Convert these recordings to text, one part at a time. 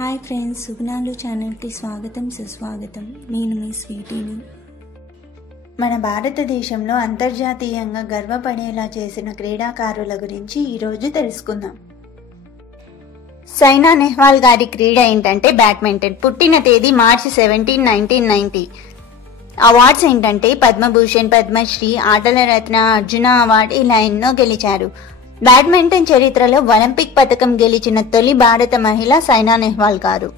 Hi friends, సుగుణాలు ఛానల్కి స్వాగతం సుస్వాగతం. నేను మీ స్వీటీని. మన భారతదేశంలో అంతర్జాతీయంగా గర్వపడేలా చేసిన క్రీడాకారుల గురించి ఈరోజు తెలుసుకుందాం. సైనా నెహ్వాల్ గారి క్రీడ ఏంటంటే బ్యాడ్మింటన్. పుట్టిన తేదీ మార్చి 17, 1990. అవార్డ్స్ ఏంటంటే పద్మభూషణ్, పద్మశ్రీ, ఆటల రత్న, అర్జున అవార్డు ఇలా ఎన్నో గెలిచారు. బ్యాడ్మింటన్ చరిత్రలో ఒలింపిక్ పతకం గెలిచిన తొలి భారత మహిళ సైనా నెహ్వాల్ గారు.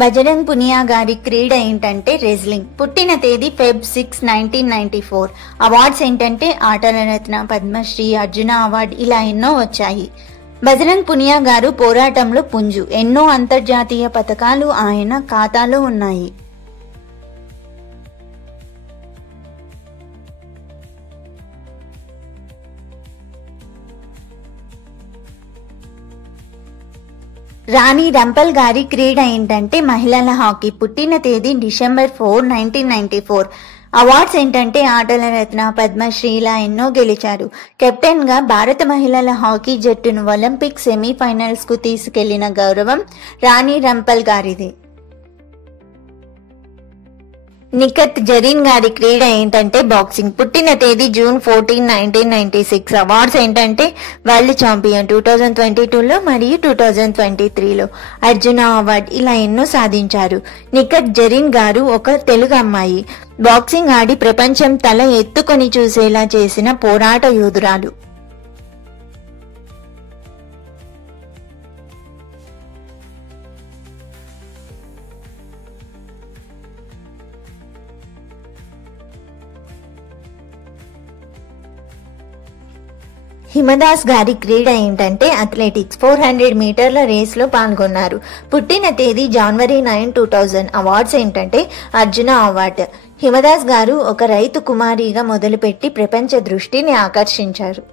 బజరంగ్ పునియా గారి క్రీడ ఏంటంటే రెజ్లింగ్. పుట్టిన తేదీ ఫెబ్ 6, 1994. అవార్డ్స్ ఏంటంటే ఆటల రత్న, పద్మశ్రీ, అర్జున అవార్డు ఇలా ఎన్నో వచ్చాయి. బజరంగ్ పునియా గారు పోరాటంలో పుంజు. ఎన్నో అంతర్జాతీయ పతకాలు ఆయన ఖాతాలో ఉన్నాయి. రాణి రంపల్ గారి క్రీడ ఏంటంటే మహిళల హాకీ. పుట్టిన తేదీ డిసెంబర్ 4, 1994. అవార్డ్స్ ఏంటంటే ఆటల రత్న, పద్మశ్రీ ఇలా ఎన్నో గెలిచారు. కెప్టెన్ గా భారత మహిళల హాకీ జట్టును ఒలింపిక్ సెమీఫైనల్స్ కు తీసుకెళ్లిన గౌరవం రాణి రంపల్ గారిది. నిఖత్ జరీన్ గారి క్రీడ ఏంటంటే బాక్సింగ్. పుట్టిన తేదీ జూన్ 14, 1996. అవార్డ్స్ ఏంటంటే వరల్డ్ ఛాంపియన్ 2022లో మరియు 2023లో, అర్జున అవార్డు ఇలా ఎన్నో సాధించారు. నిఖత్ జరీన్ గారు ఒక తెలుగు అమ్మాయి. బాక్సింగ్ ఆడి ప్రపంచం తల ఎత్తుకొని చూసేలా చేసిన పోరాట యోధురాలు. హిమదాస్ గారి క్రీడ ఏంటంటే అథ్లెటిక్స్. 400 మీటర్ల రేస్ లో పాల్గొన్నారు. పుట్టిన తేదీ జనవరి 9, 2000. అవార్డ్స్ ఏంటంటే అర్జున అవార్డు. హిమదాస్ గారు ఒక రైతు కుమారిగా మొదలుపెట్టి ప్రపంచ దృష్టిని ఆకర్షించారు.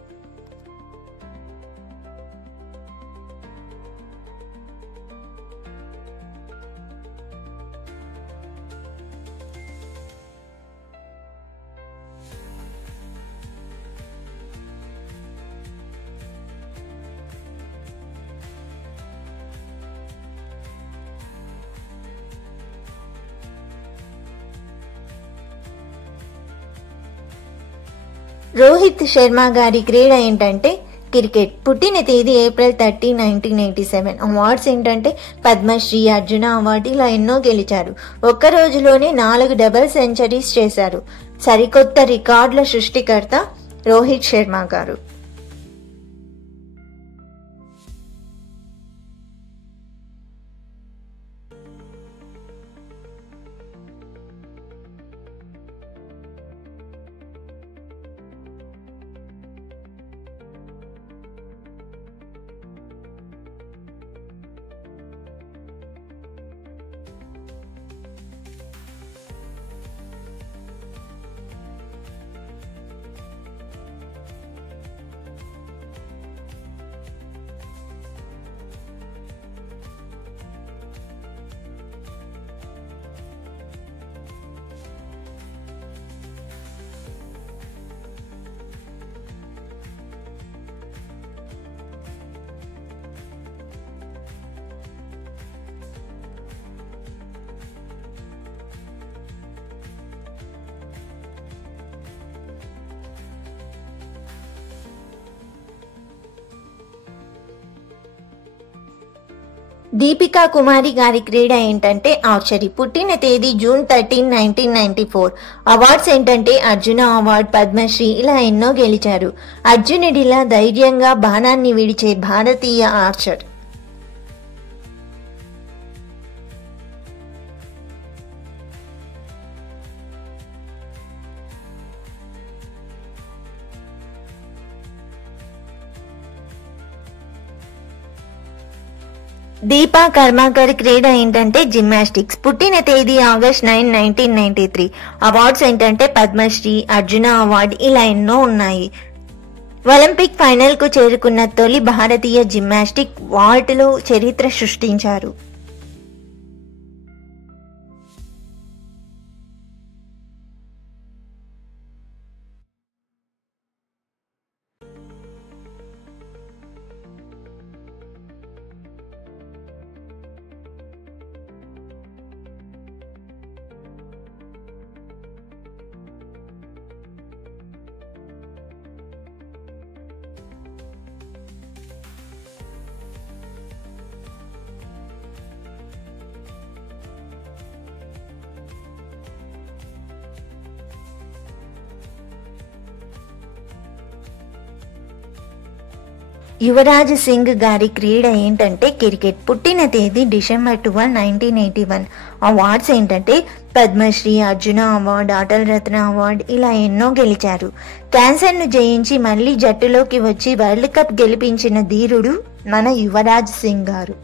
రోహిత్ శర్మ గారి క్రీడ ఏంటంటే క్రికెట్. పుట్టిన తేదీ ఏప్రిల్ 30, 1987. అవార్డ్స్ ఏంటంటే పద్మశ్రీ, అర్జున అవార్డు ఇలా ఎన్నో గెలిచారు. ఒక్క రోజులోనే 4 డబుల్ సెంచరీస్ చేశారు. సరికొత్త రికార్డుల సృష్టికర్త రోహిత్ శర్మ గారు. దీపికా కుమారి గారి క్రీడ ఏంటంటే ఆర్చరీ. పుట్టిన తేదీ జూన్ 13, 1994. అవార్డ్స్ ఏంటంటే అర్జున అవార్డు, పద్మశ్రీ ఇలా ఎన్నో గెలిచారు. అర్జునుడిలా ధైర్యంగా బాణాన్ని విడిచే భారతీయ ఆర్చర్. దీపా కర్మాకర్ క్రీడ ఏంటంటే జిమ్నాస్టిక్స్. పుట్టిన తేదీ ఆగస్ట్ 9, 1993. అవార్డ్స్ ఏంటంటే పద్మశ్రీ, అర్జున అవార్డు, ఇలా ఎన్నో ఉన్నాయి. ఒలింపిక్ ఫైనల్ కు చేరుకున్న తొలి భారతీయ జిమ్నాస్టిక్ వాల్ట్లో చరిత్ర సృష్టించారు. యువరాజ్ సింగ్ గారి క్రీడ ఏంటంటే క్రికెట్. పుట్టిన తేదీ డిసెంబర్ 12, 1981. అవార్డ్స్ ఏంటంటే పద్మశ్రీ, అర్జున అవార్డు, అటల్ రత్న అవార్డు, ఇలా ఎన్నో గెలిచారు. క్యాన్సర్ను జయించి మళ్లీ జట్టులోకి వచ్చి వరల్డ్ కప్ గెలిపించిన ధీరుడు మన యువరాజ్ సింగ్ గారు.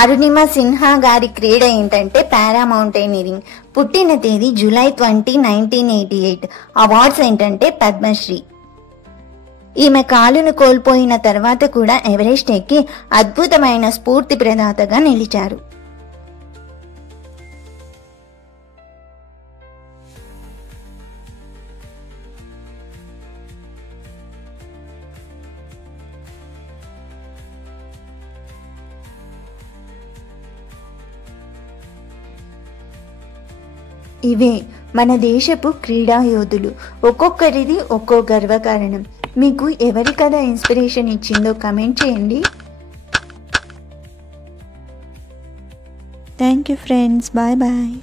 అరుణిమ సిన్హా గారి క్రీడ ఏంటంటే పారా మౌంటైనరింగ్. పుట్టిన తేదీ జూలై 20, 1988. అవార్డ్స్ ఏంటంటే పద్మశ్రీ. ఈమె కాలును కోల్పోయిన తర్వాత కూడా ఎవరెస్ట్ ఎక్కి అద్భుతమైన స్ఫూర్తి ప్రదాతగా నిలిచారు. ఇవే మన దేశపు క్రీడా యోధులు. ఒక్కొక్కరిది ఒక్కో గర్వకారణం. మీకు ఎవరి కథ ఇన్స్పిరేషన్ ఇచ్చిందో కమెంట్ చేయండి. Thank you friends. Bye bye.